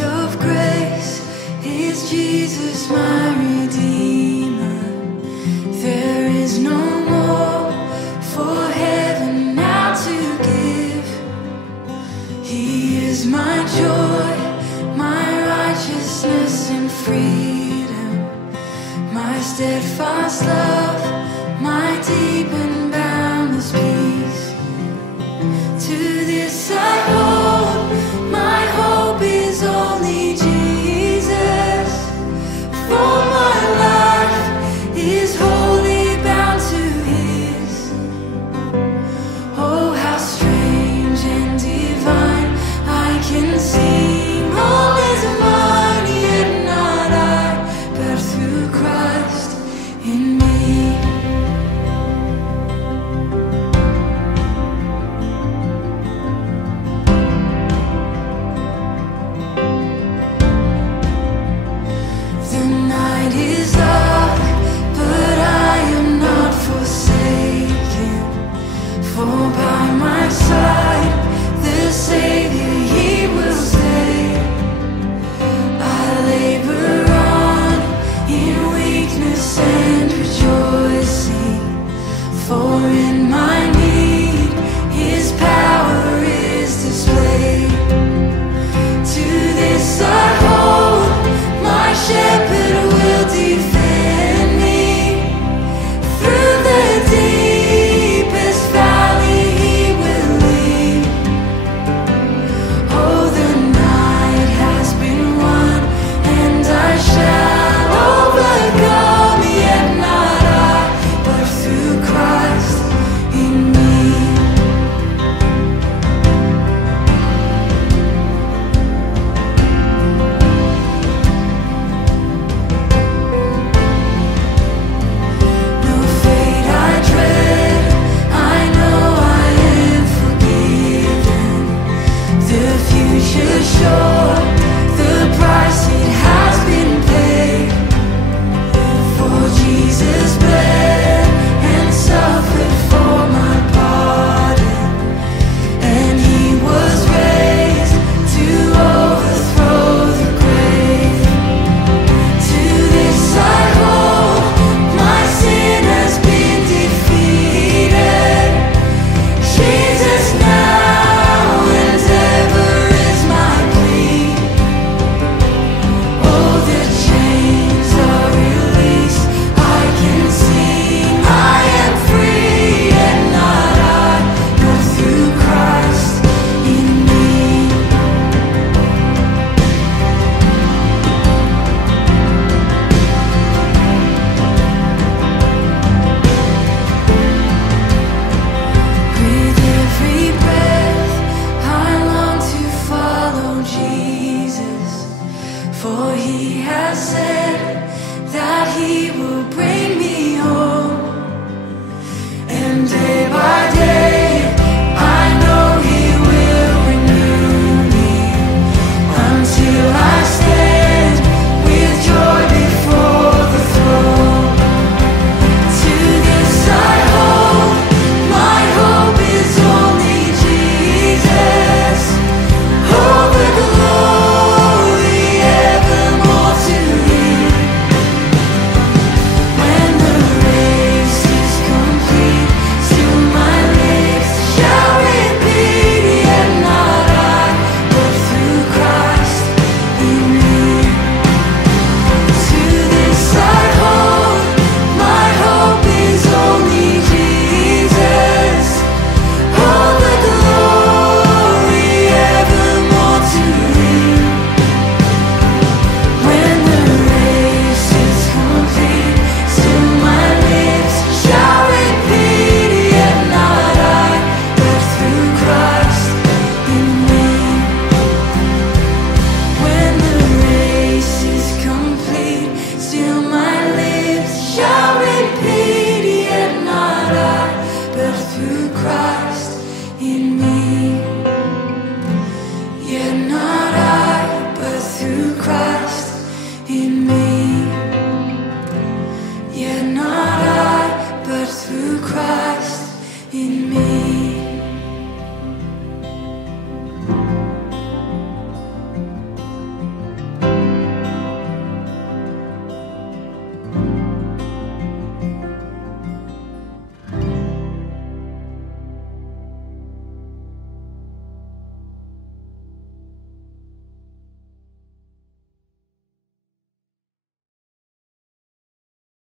of grace is Jesus, my Redeemer. There is no more for heaven now to give. He is my joy, my righteousness and freedom, my steadfast love, my deep and boundless peace. To this I hold, my hope is only Jesus. For my life is wholly bound to His. Oh, how strange and divine, I can sing all is mine, yet not I, but through Christ in me. The night is dark, but I am not forsaken. For by my side, the Savior, He will stay. I labor on in weakness and rejoicing, for in my need His power is displayed. To this I hold, my shepherd will defend me. Through the deepest valley He will lead. Oh, the night has been won, and I shall overcome, yet not I, but through Christ in me. No fate I dread, I know I am forgiven. The future sure, the price it has been paid. For Jesus bled and suffered for my pardon, and He was raised to overthrow the grave. To this I hold, my sin has been defeated. Jesus now and ever is my plea. Oh, the chains are released, I can sing, I am free, and not I, but through Christ in me. With every breath, I long to follow Jesus, for He has said that He will bring me